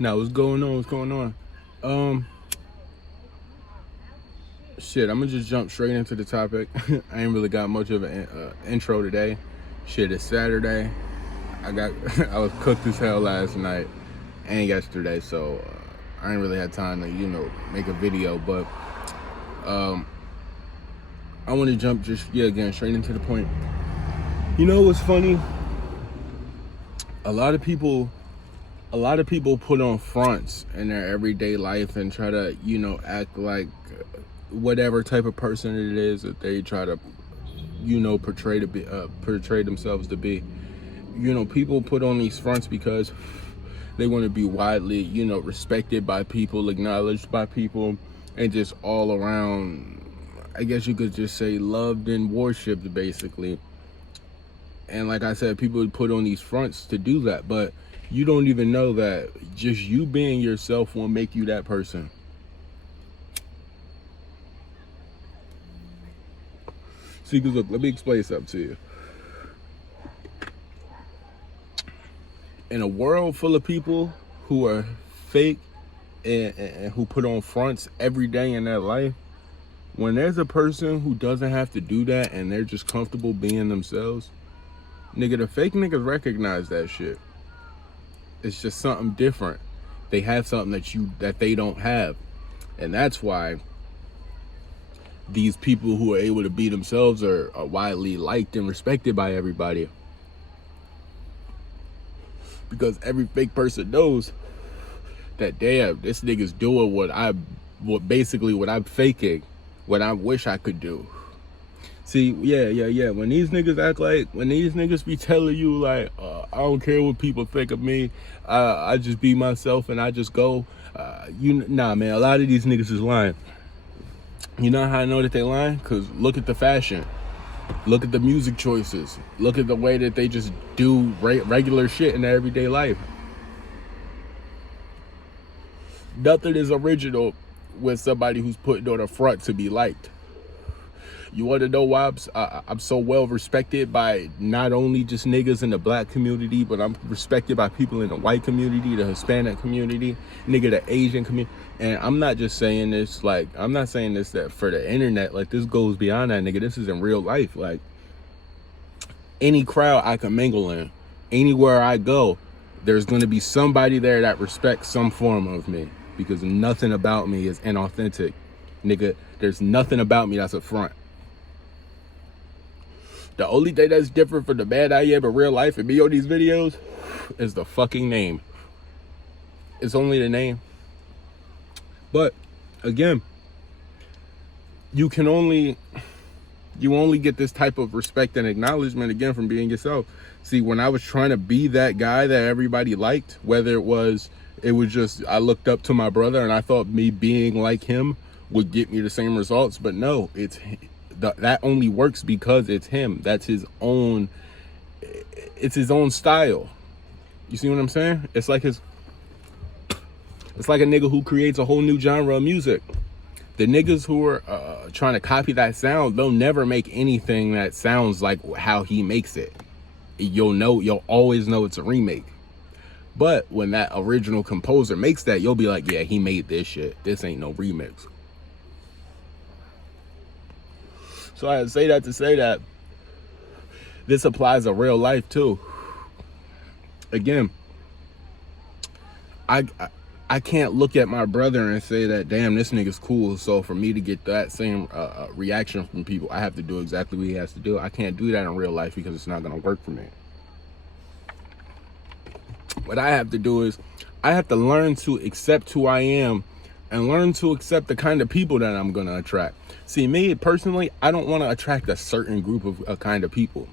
Now, what's going on? What's going on? Um, Shit, I'm gonna just jump straight into the topic. I ain't really got much of an intro today. Shit, it's Saturday. I got I was cooked as hell last night and yesterday, so I ain't really had time to make a video. But um, I want to jump again straight into the point. You know what's funny? A lot of people put on fronts in their everyday life and try to act like whatever type of person it is that they try to portray themselves to be. People put on these fronts because they want to be widely respected by people, acknowledged by people, and just all around, I guess you could just say, loved and worshipped, basically. And like I said, people put on these fronts to do that, but you don't even know that just you being yourself will make you that person. See, because look, let me explain something to you. In a world full of people who are fake and who put on fronts every day in their life, when there's a person who doesn't have to do that and they're just comfortable being themselves, nigga, the fake niggas recognize that shit. It's just something different. They have something that they don't have. And that's why these people who are able to be themselves are widely liked and respected by everybody. Because every fake person knows that, damn, this nigga's doing what I'm faking, what I wish I could do. See, yeah. When these niggas be telling you like, I don't care what people think of me, I just be myself and I just go, nah, man, a lot of these niggas is lying. You know how I know that they lying? Because look at the fashion. Look at the music choices. Look at the way that they just do regular shit in their everyday life. Nothing is original with somebody who's putting on a front to be liked. You want to know why I'm so well respected by not only just niggas in the black community, but I'm respected by people in the white community, the Hispanic community, the Asian community. And I'm not just saying this, I'm not saying this that for the internet. Like, this goes beyond that, nigga. This is in real life. Like, any crowd I can mingle in, anywhere I go, there's going to be somebody there that respects some form of me, because nothing about me is inauthentic. Nigga, there's nothing about me that's a front. The only thing that's different from the man I am in real life and me on these videos is the fucking name. It's only the name. But again, you only get this type of respect and acknowledgement again from being yourself. See, when I was trying to be that guy that everybody liked, whether it was just I looked up to my brother and I thought me being like him would get me the same results, but no, that only works because it's him. It's his own style. You see what I'm saying? It's like a nigga who creates a whole new genre of music. The niggas who are trying to copy that sound, they'll never make anything that sounds like how he makes it. You'll always know it's a remake. But when that original composer makes that, you'll be like, yeah, he made this shit. This ain't no remix. So I say that to say that this applies to real life too. Again, I can't look at my brother and say that, damn, this nigga's cool. So for me to get that same reaction from people, I have to do exactly what he has to do. I can't do that in real life because it's not going to work for me. What I have to do is I have to learn to accept who I am and learn to accept the kind of people that I'm going to attract. See, me personally, I don't want to attract a certain group of kind of people.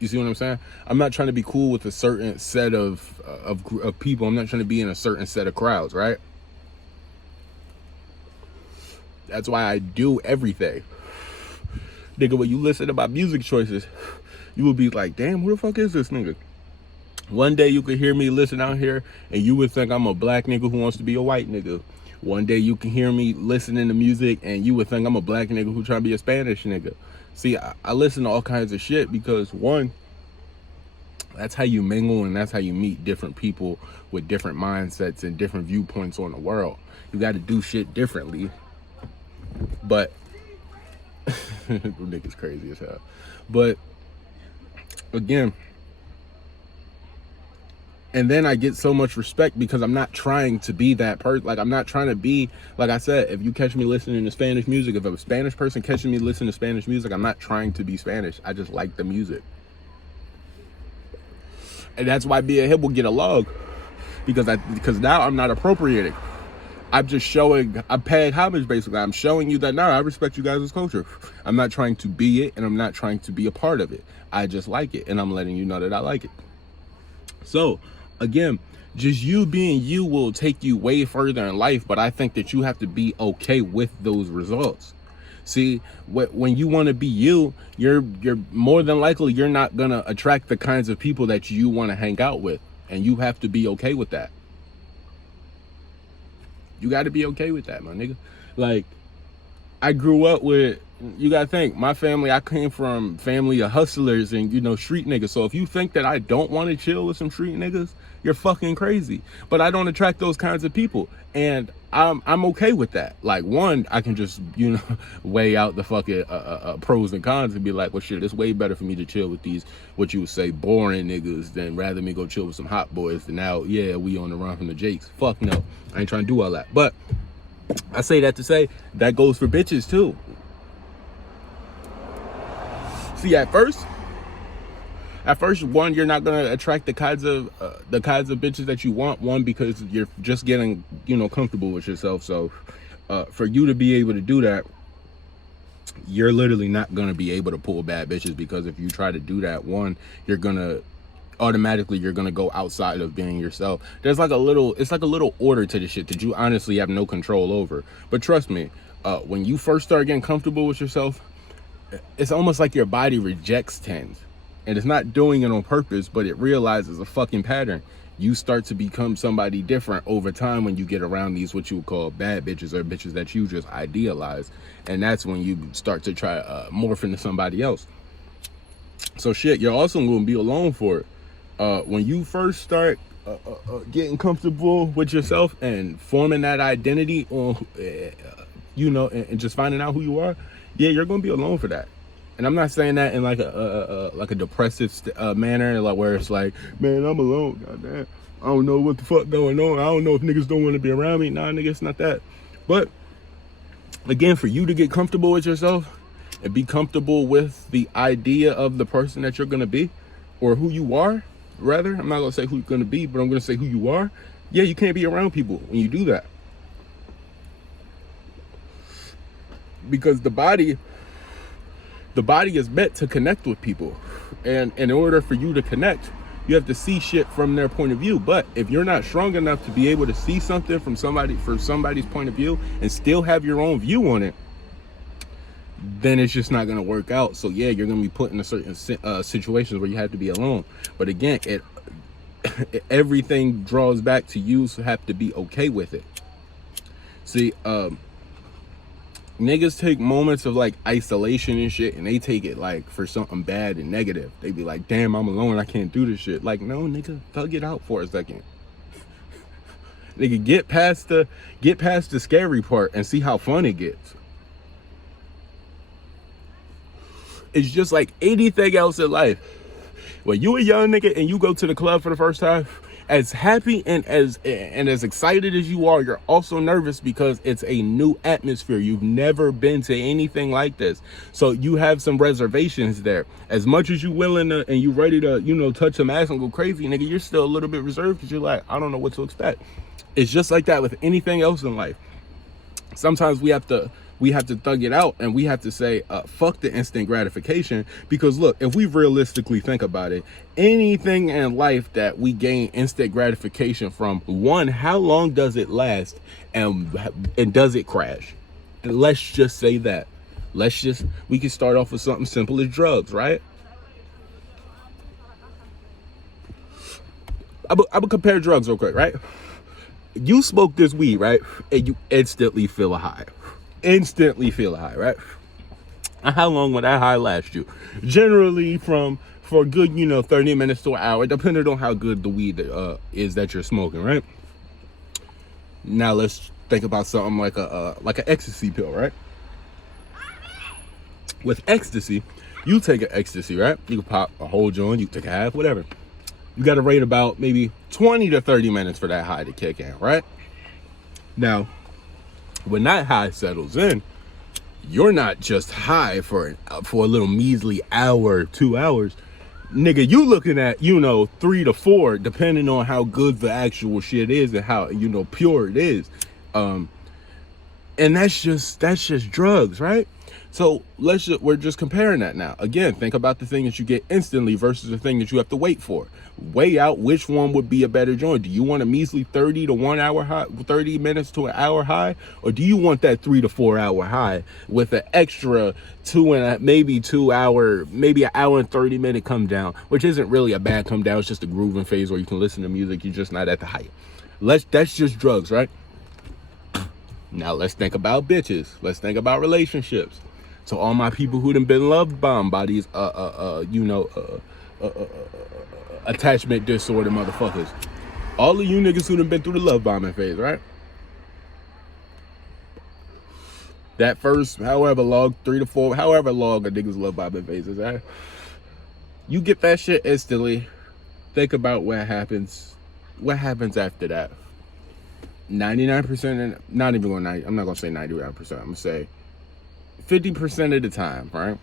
You see what I'm saying? I'm not trying to be cool with a certain set of people. I'm not trying to be in a certain set of crowds, right? That's why I do everything. Nigga, when you listen to my music choices, you will be like, damn, who the fuck is this nigga? One day you could hear me listen out here and you would think I'm a black nigga who wants to be a white nigga. One day you can hear me listening to music and you would think I'm a black nigga who trying to be a Spanish nigga. See, I listen to all kinds of shit because, one, That's how you mingle, and that's how you meet different people with different mindsets and different viewpoints on the world. You got to do shit differently. But niggas crazy as hell. But again, and then I get so much respect because I'm not trying to be that person. Like, I'm not trying to be, like I said, if you catch me listening to Spanish music, if a Spanish person catching me listening to Spanish music, I'm not trying to be Spanish. I just like the music. And that's why Be a Hip will get a log, because now I'm not appropriating. I'm just showing, I'm paying homage basically. I'm showing you that now I respect you guys' culture. I'm not trying to be it, and I'm not trying to be a part of it. I just like it, and I'm letting you know that I like it. So again, just you being you will take you way further in life, but I think that you have to be okay with those results. See, when you want to be you, you're more than likely you're not gonna attract the kinds of people that you want to hang out with, and you have to be okay with that. You got to be okay with that, my nigga. Like, I grew up with, you gotta think, my family, I came from family of hustlers and, you know, street niggas. So if you think that I don't want to chill with some street niggas, you're fucking crazy. But I don't attract those kinds of people, and I'm okay with that. Like, one, I can just, you know, weigh out the fucking pros and cons and be like, well, shit, it's way better for me to chill with these, what you would say, boring niggas, than rather me go chill with some hot boys. And now, yeah, we on the run from the Jakes. Fuck no, I ain't trying to do all that. But I say that to say that goes for bitches too. See, at first, one, you're not gonna attract the kinds of bitches that you want. One, because you're just getting, you know, comfortable with yourself. So, for you to be able to do that, you're literally not gonna be able to pull bad bitches, because if you try to do that, one, you're gonna go outside of being yourself. It's like a little order to the shit that you honestly have no control over. But trust me, when you first start getting comfortable with yourself, it's almost like your body rejects tens, and it's not doing it on purpose, but it realizes a fucking pattern. You start to become somebody different over time when you get around these, what you would call bad bitches, or bitches that you just idealize. And that's when you start to try morph into somebody else. So shit, you're also going to be alone for it. When you first start getting comfortable with yourself and forming that identity on, you know, and just finding out who you are, yeah, you're gonna be alone for that. And I'm not saying that in like a depressive manner, like where it's like, man, I'm alone, goddamn, I don't know what the fuck going on, I don't know if niggas don't want to be around me. Nah, nigga, it's not that. But again, for you to get comfortable with yourself and be comfortable with the idea of the person that you're gonna be, or who you are, rather, I'm not gonna say who you're gonna be, but I'm gonna say who you are. Yeah, you can't be around people when you do that, because the body is meant to connect with people, and in order for you to connect, you have to see shit from their point of view. But if you're not strong enough to be able to see something from somebody's point of view and still have your own view on it, then it's just not going to work out. So yeah, you're going to be put in a certain situations where you have to be alone. But again, everything draws back to you, so have to be okay with it. See, niggas take moments of like isolation and shit, and they take it like for something bad and negative. They be like, damn, I'm alone, I can't do this shit. Like, no, nigga, thug it out for a second. Nigga, get past the scary part and see how fun it gets. It's just like anything else in life. When you a young nigga and you go to the club for the first time, as happy and as excited as you are, you're also nervous because it's a new atmosphere. You've never been to anything like this. So you have some reservations there. As much as you willing to, and you ready to, you know, touch some ass and go crazy, nigga, you're still a little bit reserved because you're like, I don't know what to expect. It's just like that with anything else in life. Sometimes we have to thug it out, and we have to say, fuck the instant gratification. Because look, if we realistically think about it, anything in life that we gain instant gratification from, one, how long does it last, and does it crash? And let's just say that. We can start off with something simple as drugs, right? I would compare drugs real quick, right? You smoke this weed, right? And you instantly feel a high. Right? And how long will that high last you? Generally for a good, 30 minutes to an hour, depending on how good the weed is that you're smoking, right? Now let's think about something like an ecstasy pill, right? With ecstasy, you take an ecstasy, right? You can pop a whole joint, you can take a half, whatever. You got to wait about maybe 20 to 30 minutes for that high to kick in, right? Now, when that high settles in, you're not just high for a little measly hour, 2 hours. Nigga, you looking at, 3 to 4, depending on how good the actual shit is and how, pure it is. And that's just drugs, right? So we're just comparing that now. Again, think about the thing that you get instantly versus the thing that you have to wait for. Weigh out which one would be a better joint. Do you want a measly 30 to 1 hour high, 30 minutes to an hour high? Or do you want that 3 to 4 hour high with an extra 2 hour, maybe an hour and 30 minute come down, which isn't really a bad come down. It's just a grooving phase where you can listen to music. You're just not at the height. That's just drugs, right? Now let's think about bitches. Let's think about relationships. So all my people who done been love bombed by these attachment disorder motherfuckers. All of you niggas who done been through the love bombing phase, right? That first, however long, 3 to 4, however long a nigga's love bombing phase is, right? You get that shit instantly. Think about what happens. What happens after that? 99%, and not even going 90. I'm not gonna say 99%. I'm gonna say 50% of the time, right?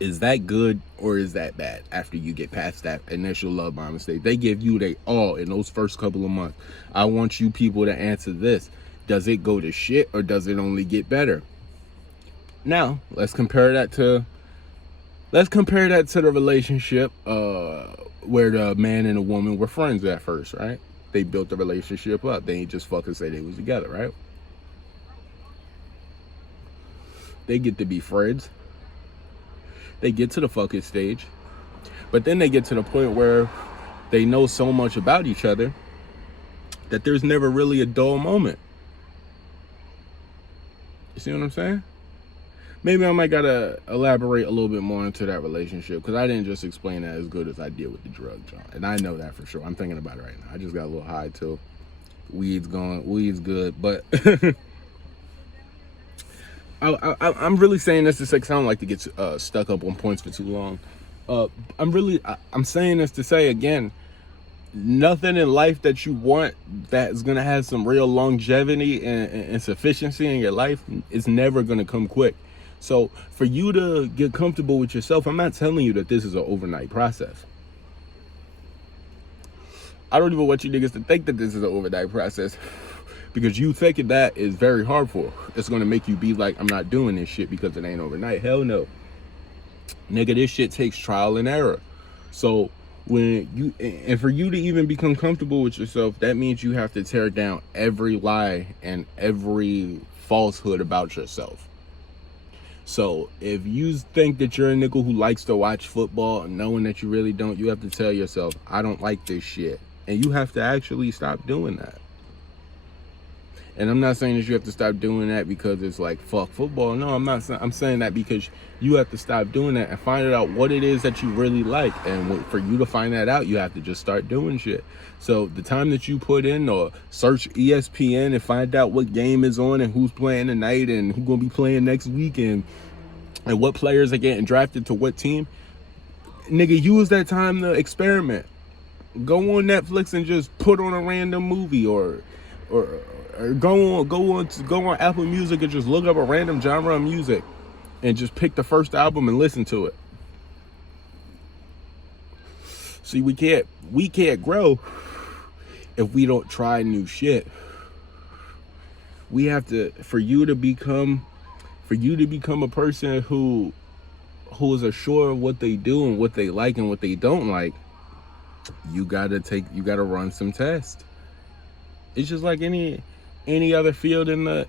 Is that good or is that bad after you get past that initial love bombing stage? They give you they all in those first couple of months. I want you people to answer this. Does it go to shit or does it only get better? Now, let's compare that to the relationship where the man and the woman were friends at first, right? They built the relationship up. They ain't just fucking say they was together, right? They get to be friends. They get to the fucking stage. But then they get to the point where they know so much about each other that there's never really a dull moment. You see what I'm saying? Maybe I might gotta elaborate a little bit more into that relationship because I didn't just explain that as good as I did with the drug joint. And I know that for sure. I'm thinking about it right now. I just got a little high too. Weed's good, but I'm really saying this to say, 'cause I don't like to get stuck up on points for too long. I'm saying this to say again, nothing in life that you want that's gonna have some real longevity and sufficiency in your life is never gonna come quick. So for you to get comfortable with yourself, I'm not telling you that this is an overnight process. I don't even want you niggas to think that this is an overnight process. Because you thinking that is very harmful. It's gonna make you be like, I'm not doing this shit because it ain't overnight. Hell no. Nigga, this shit takes trial and error. So for you to even become comfortable with yourself, that means you have to tear down every lie and every falsehood about yourself. So if you think that you're a nigga who likes to watch football and knowing that you really don't, you have to tell yourself, I don't like this shit. And you have to actually stop doing that. And I'm not saying that you have to stop doing that because it's like, fuck football. No, I'm not. I'm saying that because you have to stop doing that and find out what it is that you really like. And for you to find that out, you have to just start doing shit. So the time that you put in or search ESPN and find out what game is on and who's playing tonight and who's going to be playing next week and what players are getting drafted to what team, nigga, use that time to experiment. Go on Netflix and just put on a random movie or go on Apple Music and just look up a random genre of music and just pick the first album and listen to it. See, we can't grow if we don't try new shit. We have to, for you to become a person who is assured of what they do and what they like and what they don't like, you gotta run some tests. It's just like any other field it's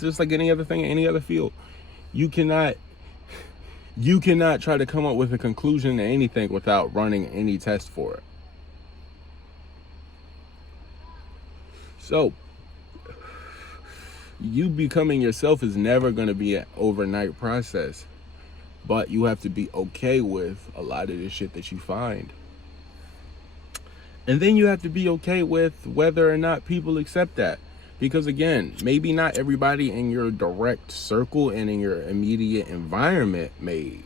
just like any other thing in any other field. You cannot try to come up with a conclusion to anything without running any test for it. So You becoming yourself is never going to be an overnight process, but you have to be okay with a lot of the shit that you find. And then you have to be okay with whether or not people accept that. Because again, maybe not everybody in your direct circle and in your immediate environment may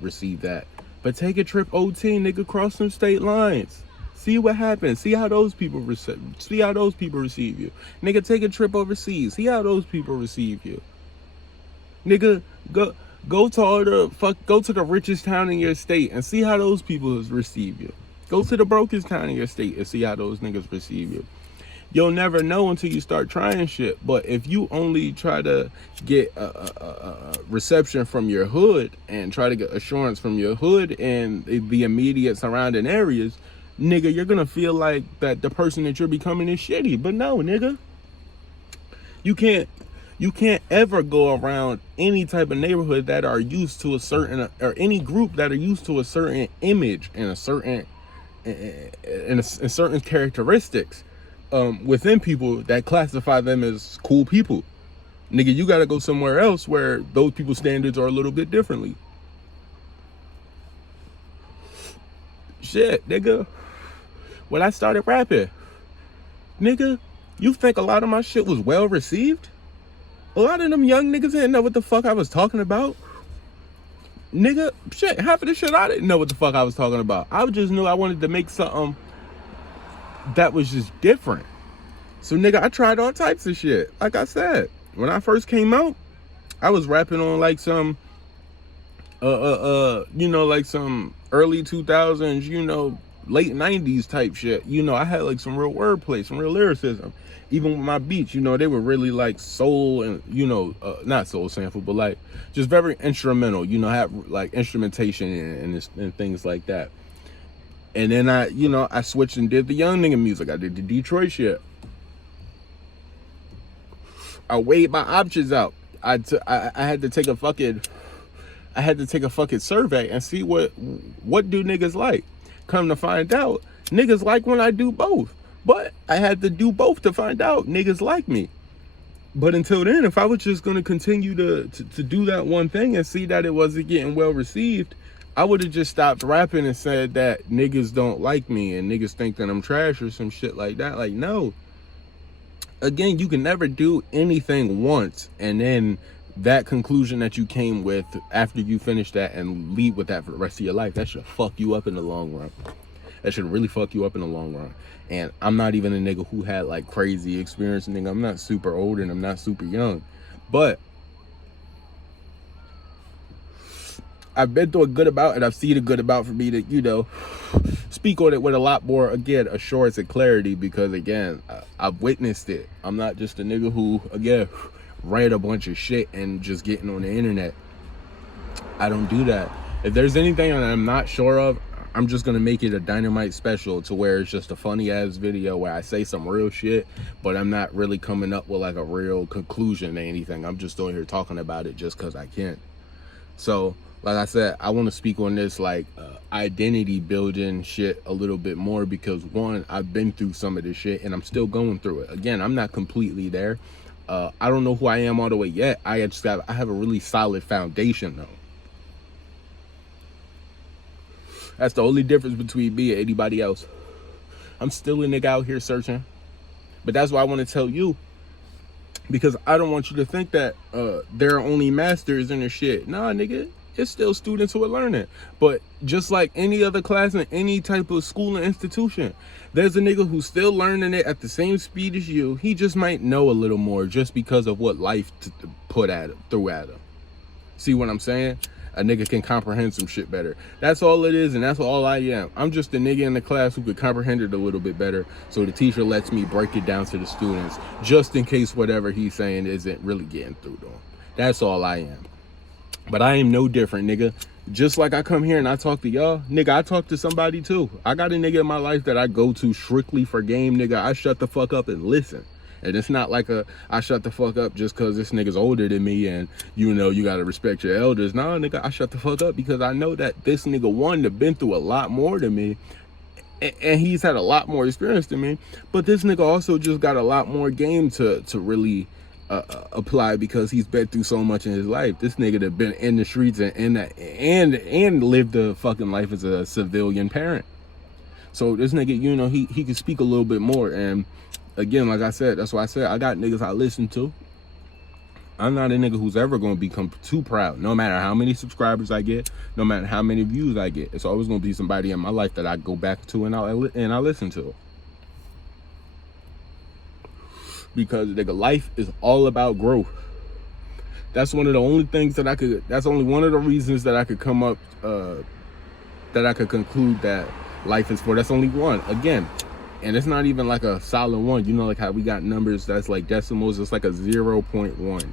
receive that. But take a trip OT, nigga, cross some state lines. See what happens. See how those people receive you. Nigga, take a trip overseas. See how those people receive you. Nigga, go to the richest town in your state and see how those people receive you. Go to the brokest town in your state and see how those niggas receive you. You'll never know until you start trying shit. But if you only try to get a reception from your hood and try to get assurance from your hood and the immediate surrounding areas, nigga, you're gonna feel like that the person that you're becoming is shitty. But no, nigga, you can't ever go around any type of neighborhood that are used to a certain, or any group that are used to a certain image and a certain and certain characteristics within people that classify them as cool people. Nigga, you gotta go somewhere else where those people's standards are a little bit differently. Shit, nigga. When I started rapping, nigga, you think a lot of my shit was well received? A lot of them young niggas didn't know what the fuck I was talking about. Nigga, shit, half of the shit I didn't know what the fuck I was talking about. I just knew I wanted to make something that was just different. So nigga, I tried all types of shit. Like I said, when I first came out, I was rapping on like some like some early 2000s, late 90s type shit. I had like some real wordplay, some real lyricism. Even with my beats, they were really like soul and, not soul sample, but like just very instrumental, have like instrumentation and things like that. And then I switched and did the young nigga music. I did the Detroit shit. I weighed my options out. I had to take a fucking survey and see what do niggas like. Come to find out, niggas like when I do both. But I had to do both to find out niggas like me. But until then, if I was just gonna continue to do that one thing and see that it wasn't getting well received, I would have just stopped rapping and said that niggas don't like me and niggas think that I'm trash or some shit like that. Like, no. Again, you can never do anything once and then that conclusion that you came with after you finish that and lead with that for the rest of your life. That should fuck you up in the long run. That should really fuck you up in the long run. And I'm not even a nigga who had like crazy experience. Nigga, I'm not super old and I'm not super young. But I've been through a good amount and I've seen a good amount for me to, speak on it with a lot more, again, assurance and clarity. Because again, I've witnessed it. I'm not just a nigga who, again, read a bunch of shit and just getting on the internet. I don't do that. If there's anything that I'm not sure of, I'm just gonna make it a dynamite special to where it's just a funny ass video where I say some real shit, but I'm not really coming up with like a real conclusion to anything. I'm just on here talking about it just cause I can. So, like I said, I want to speak on this like identity building shit a little bit more because one, I've been through some of this shit and I'm still going through it. Again, I'm not completely there. I don't know who I am all the way yet. I have a really solid foundation though. That's the only difference between me and anybody else. I'm still a nigga out here searching. But that's why I want to tell you. Because I don't want you to think that there are only masters in the shit. Nah, nigga. It's still students who are learning. But just like any other class in any type of school and institution, there's a nigga who's still learning it at the same speed as you. He just might know a little more just because of what life threw at him. See what I'm saying? A nigga can comprehend some shit better. That's all it is, and that's all I am. I'm just a nigga in the class who could comprehend it a little bit better, so the teacher lets me break it down to the students, just in case whatever he's saying isn't really getting through to him. That's all I am. But I am no different, nigga. Just like I come here and I talk to y'all, nigga, I talk to somebody too. I got a nigga in my life that I go to strictly for game, nigga. I shut the fuck up and listen. And it's not like I shut the fuck up just because this nigga's older than me and, you gotta respect your elders. Nah, nigga, I shut the fuck up because I know that this nigga, one, have been through a lot more than me. And he's had a lot more experience than me. But this nigga also just got a lot more game to really apply because he's been through so much in his life. This nigga that been in the streets and lived a fucking life as a civilian parent. So this nigga, you know, he can speak a little bit more. And again, like I said, that's why I said I got niggas I listen to. I'm not a nigga who's ever going to become too proud. No matter how many subscribers I get, no matter how many views I get, it's always going to be somebody in my life that I go back to and I listen to. Because nigga, life is all about growth. That's one of the only things that that's only one of the reasons that I could come up, that I could conclude that life is for. That's only one. Again, and it's not even like a solid one. You know, like how we got numbers that's like decimals. It's like a 0.1.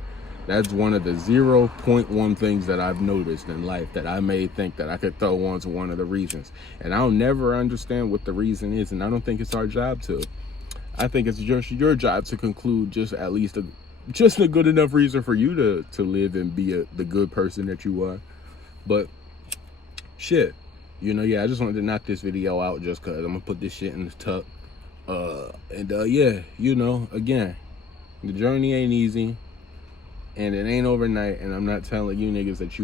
That's one of the 0.1 things that I've noticed in life that I may think that I could throw on to one of the reasons. And I'll never understand what the reason is, and I don't think it's our job to. I think it's just your job to conclude just at least a good enough reason for you to live and be the good person that you are. But shit, you know, yeah, I just wanted to knock this video out just because I'm gonna put this shit in the tuck. Yeah, you know, again, the journey ain't easy. And it ain't overnight, and I'm not telling you niggas that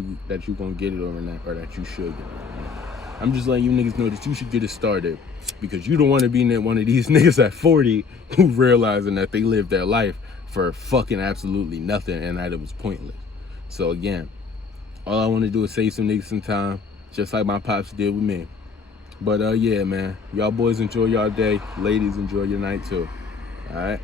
you gonna get it overnight or that you should get it. I'm just letting you niggas know that you should get it started, because you don't want to be one of these niggas at 40 who realizing that they lived their life for fucking absolutely nothing and that it was pointless. So again, all I want to do is save some niggas some time, just like my pops did with me. But yeah, man, y'all boys enjoy y'all day. Ladies, enjoy your night too. All right.